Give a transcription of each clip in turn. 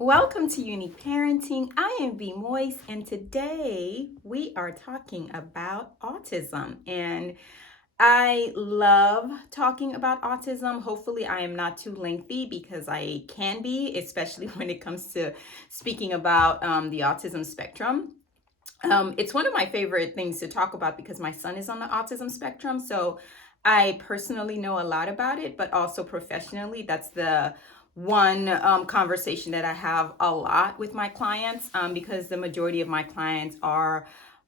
Welcome to Uni Parenting. I am B Moise, and today we are talking about autism. And I love talking about autism. Hopefully, I am not too lengthy because I can be, especially when it comes to speaking about the autism spectrum. It's one of my favorite things to talk about because my son is on the autism spectrum. So I personally know a lot about it, but also professionally, that's the one conversation that I have a lot with my clients because the majority of my clients are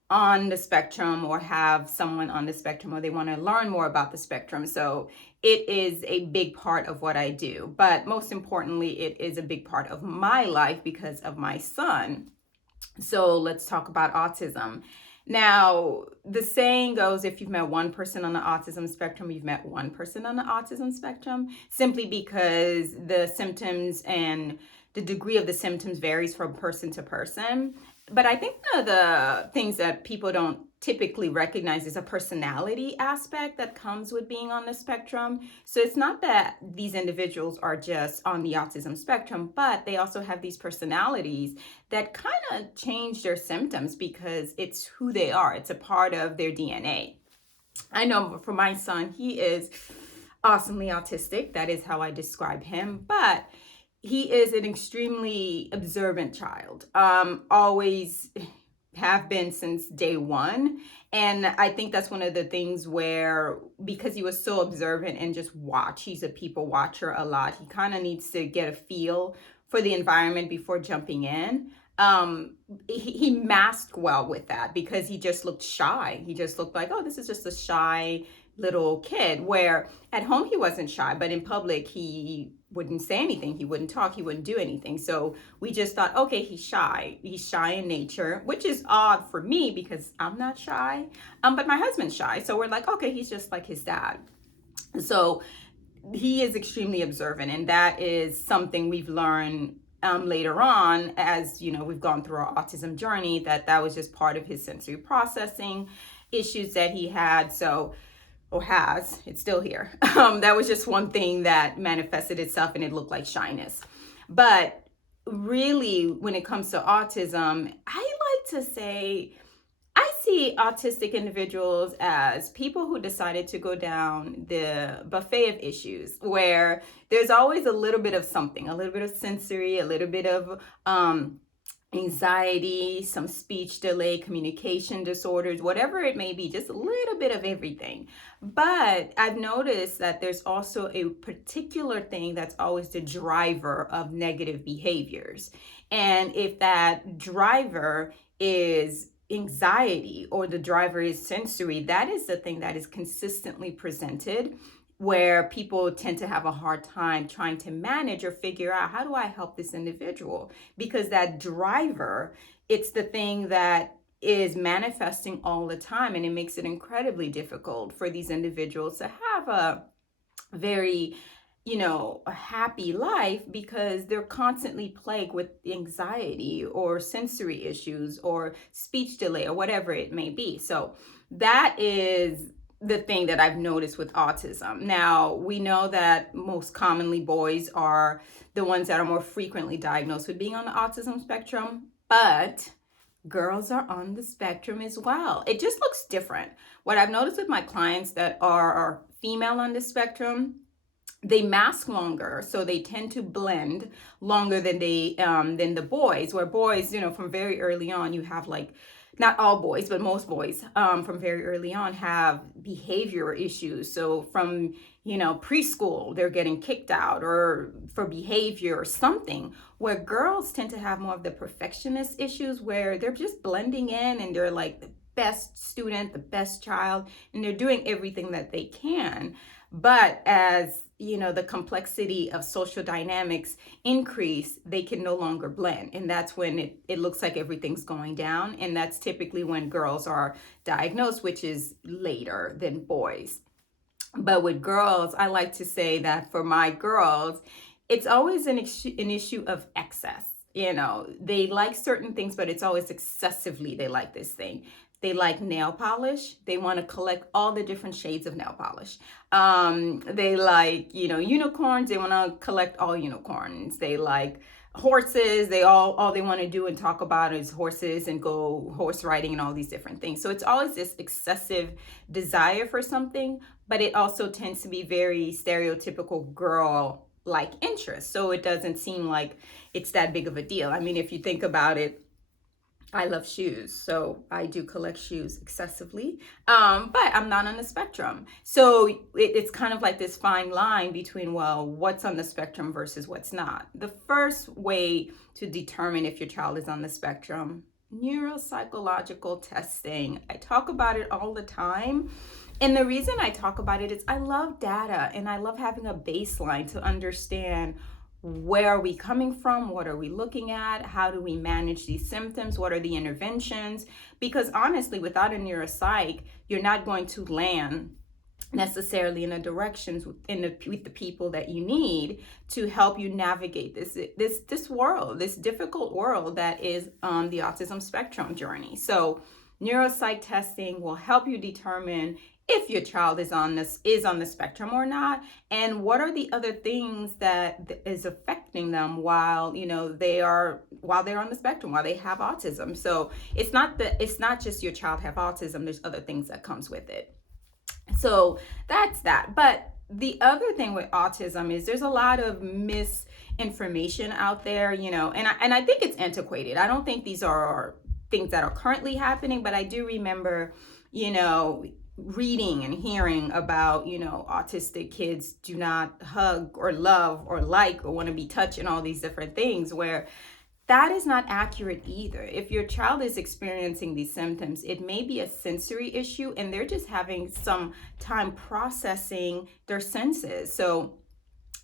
on the spectrum or have someone on the spectrum or they want to learn more about the spectrum. So it is a big part of what I do. But most importantly, it is a big part of my life because of my son. So let's talk about autism. Now, the saying goes if you've met one person on the autism spectrum, you've met one person on the autism spectrum, simply because the symptoms and the degree of the symptoms varies from person to person. But I think one of the things that people don't typically recognize is a personality aspect that comes with being on the spectrum. So it's not that these individuals are just on the autism spectrum, but they also have these personalities that kind of change their symptoms because it's who they are. It's a part of their DNA. I know for my son, he is awesomely autistic. That is how I describe him. But he is an extremely observant child. Always have been since day one. And I think that's one of the things where, because he was so observant and just watch, he's a people watcher a lot. He kind of needs to get a feel for the environment before jumping in. He masked well with that because he just looked shy. He just looked like, oh, this is just a shy little kid, where at home he wasn't shy, but in public he wouldn't say anything, he wouldn't talk, he wouldn't do anything. So we just thought, okay, he's shy in nature, which is odd for me because I'm not shy, but my husband's shy, so we're like, okay, he's just like his dad. So he is extremely observant, and that is something we've learned later on as we've gone through our autism journey, that was just part of his sensory processing issues that he had. So, or has, it's still here. That was just one thing that manifested itself and it looked like shyness. But really, when it comes to autism, I like to say I see autistic individuals as people who decided to go down the buffet of issues where there's always a little bit of something, a little bit of sensory, a little bit of anxiety, some speech delay, communication disorders, whatever it may be, just a little bit of everything. But I've noticed that there's also a particular thing that's always the driver of negative behaviors. And if that driver is anxiety or the driver is sensory, that is the thing that is consistently presented, where people tend to have a hard time trying to manage or figure out, how do I help this individual? Because that driver, it's the thing that is manifesting all the time, and it makes it incredibly difficult for these individuals to have a very a happy life because they're constantly plagued with anxiety or sensory issues or speech delay or whatever it may be. So that is the thing that I've noticed with autism. Now, we know that most commonly boys are the ones that are more frequently diagnosed with being on the autism spectrum, but girls are on the spectrum as well. It just looks different. What I've noticed with my clients that are female on the spectrum, they mask longer, so they tend to blend longer than the boys. Where boys, from very early on, you have, like, not all boys, but most boys from very early on have behavior issues. So from preschool, they're getting kicked out or for behavior or something. Where girls tend to have more of the perfectionist issues, where they're just blending in and they're like the best student, the best child, and they're doing everything that they can. But as the complexity of social dynamics increase, they can no longer blend. And that's when it looks like everything's going down. And that's typically when girls are diagnosed, which is later than boys. But with girls, I like to say that for my girls, it's always an issue of excess. They like certain things, but it's always excessively they like this thing. They like nail polish. They want to collect all the different shades of nail polish. They like, unicorns. They want to collect all unicorns. They like horses. They all they want to do and talk about is horses and go horse riding and all these different things. So it's always this excessive desire for something, but it also tends to be very stereotypical girl like interest. So it doesn't seem like it's that big of a deal. I mean, if you think about it, I love shoes, so I do collect shoes excessively, but I'm not on the spectrum. So it's kind of like this fine line between, well, what's on the spectrum versus what's not. The first way to determine if your child is on the spectrum, neuropsychological testing. I talk about it all the time. And the reason I talk about it is I love data and I love having a baseline to understand where are we coming from, what are we looking at, how do we manage these symptoms, what are the interventions, because honestly, without a neuropsych, you're not going to land necessarily in the directions with the people that you need to help you navigate this world, this difficult world that is the autism spectrum journey. So neuropsych testing will help you determine if your child is on the spectrum or not, and what are the other things that is affecting them while they're on the spectrum, while they have autism. So it's not just your child have autism, there's other things that comes with it. So that's that. But the other thing with autism is there's a lot of misinformation out there, and I think it's antiquated. I don't think these are things that are currently happening, but I do remember, reading and hearing about, autistic kids do not hug or love or like or want to be touched and all these different things, where that is not accurate either. If your child is experiencing these symptoms, it may be a sensory issue and they're just having some time processing their senses. So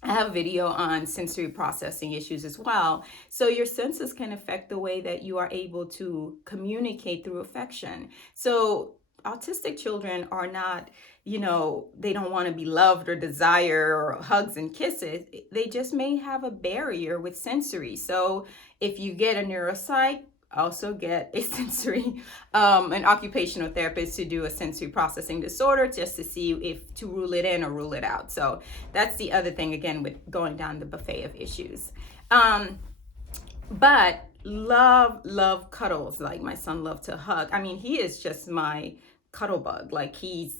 I have a video on sensory processing issues as well. So your senses can affect the way that you are able to communicate through affection. So autistic children are not, they don't want to be loved or desire or hugs and kisses. They just may have a barrier with sensory. So if you get a neuropsych, also get a sensory, an occupational therapist to do a sensory processing disorder, just to see if to rule it in or rule it out. So that's the other thing, again, with going down the buffet of issues. But love cuddles. Like my son loved to hug. I mean, he is just my cuddle bug. Like he's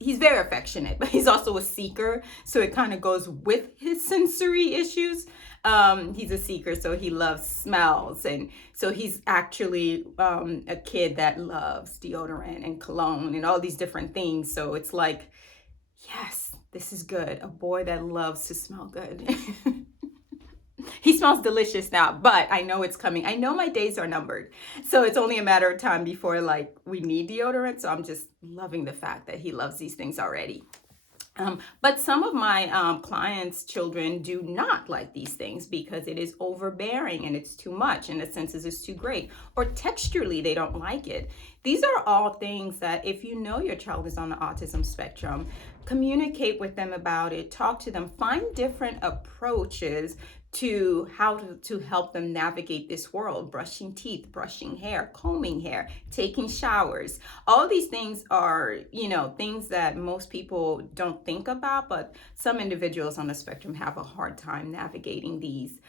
very affectionate, but he's also a seeker. So it kind of goes with his sensory issues. He's a seeker, so he loves smells. And so he's actually a kid that loves deodorant and cologne and all these different things. So it's like, yes, this is good. A boy that loves to smell good. He smells delicious now, but I know it's coming. I know my days are numbered. So it's only a matter of time before we need deodorant. So I'm just loving the fact that he loves these things already. But some of my clients' children do not like these things because it is overbearing and it's too much and the senses is too great, or texturally they don't like it. These are all things that if you know your child is on the autism spectrum, communicate with them about it, talk to them, find different approaches to how to help them navigate this world. Brushing teeth, brushing hair, combing hair, taking showers. All these things are, things that most people don't think about, but some individuals on the spectrum have a hard time navigating these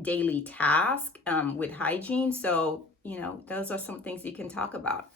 daily tasks with hygiene. So, those are some things you can talk about.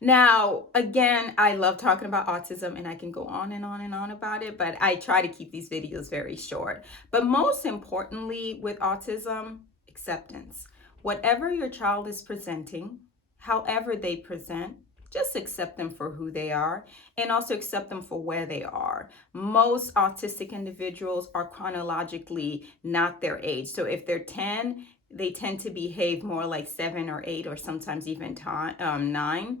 Now, again, I love talking about autism and I can go on and on and on about it, but I try to keep these videos very short. But most importantly with autism, acceptance. Whatever your child is presenting, however they present, just accept them for who they are and also accept them for where they are. Most autistic individuals are chronologically not their age. So if they're 10, they tend to behave more like 7 or 8 or sometimes even 9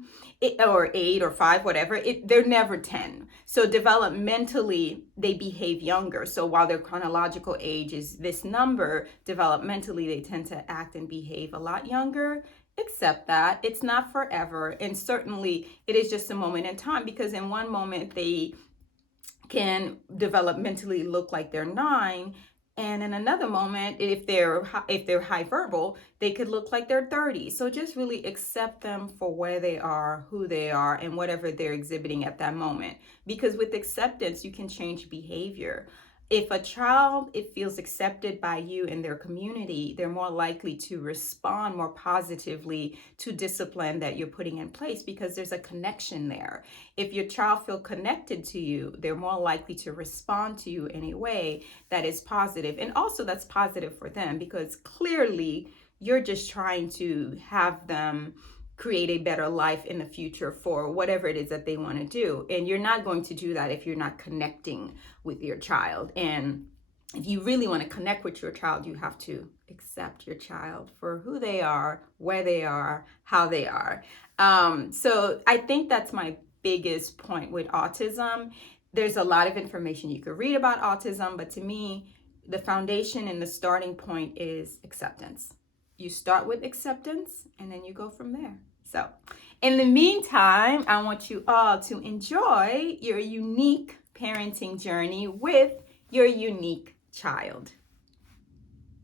or 8 or 5, whatever. They're never 10. So developmentally, they behave younger. So while their chronological age is this number, developmentally, they tend to act and behave a lot younger. Accept that. It's not forever. And certainly, it is just a moment in time, because in one moment, they can developmentally look like they're 9. And in another moment, if they're high verbal, they could look like they're 30. So just really accept them for where they are, who they are, and whatever they're exhibiting at that moment. Because with acceptance, you can change behavior. If a child it feels accepted by you in their community, they're more likely to respond more positively to discipline that you're putting in place because there's a connection there. If your child feel connected to you, they're more likely to respond to you in a way that is positive. And also that's positive for them because clearly you're just trying to have them create a better life in the future for whatever it is that they want to do. And you're not going to do that if you're not connecting with your child. And if you really want to connect with your child, you have to accept your child for who they are, where they are, how they are. So I think that's my biggest point with autism. There's a lot of information you could read about autism, but to me, the foundation and the starting point is acceptance. You start with acceptance and then you go from there. So, in the meantime, I want you all to enjoy your unique parenting journey with your unique child.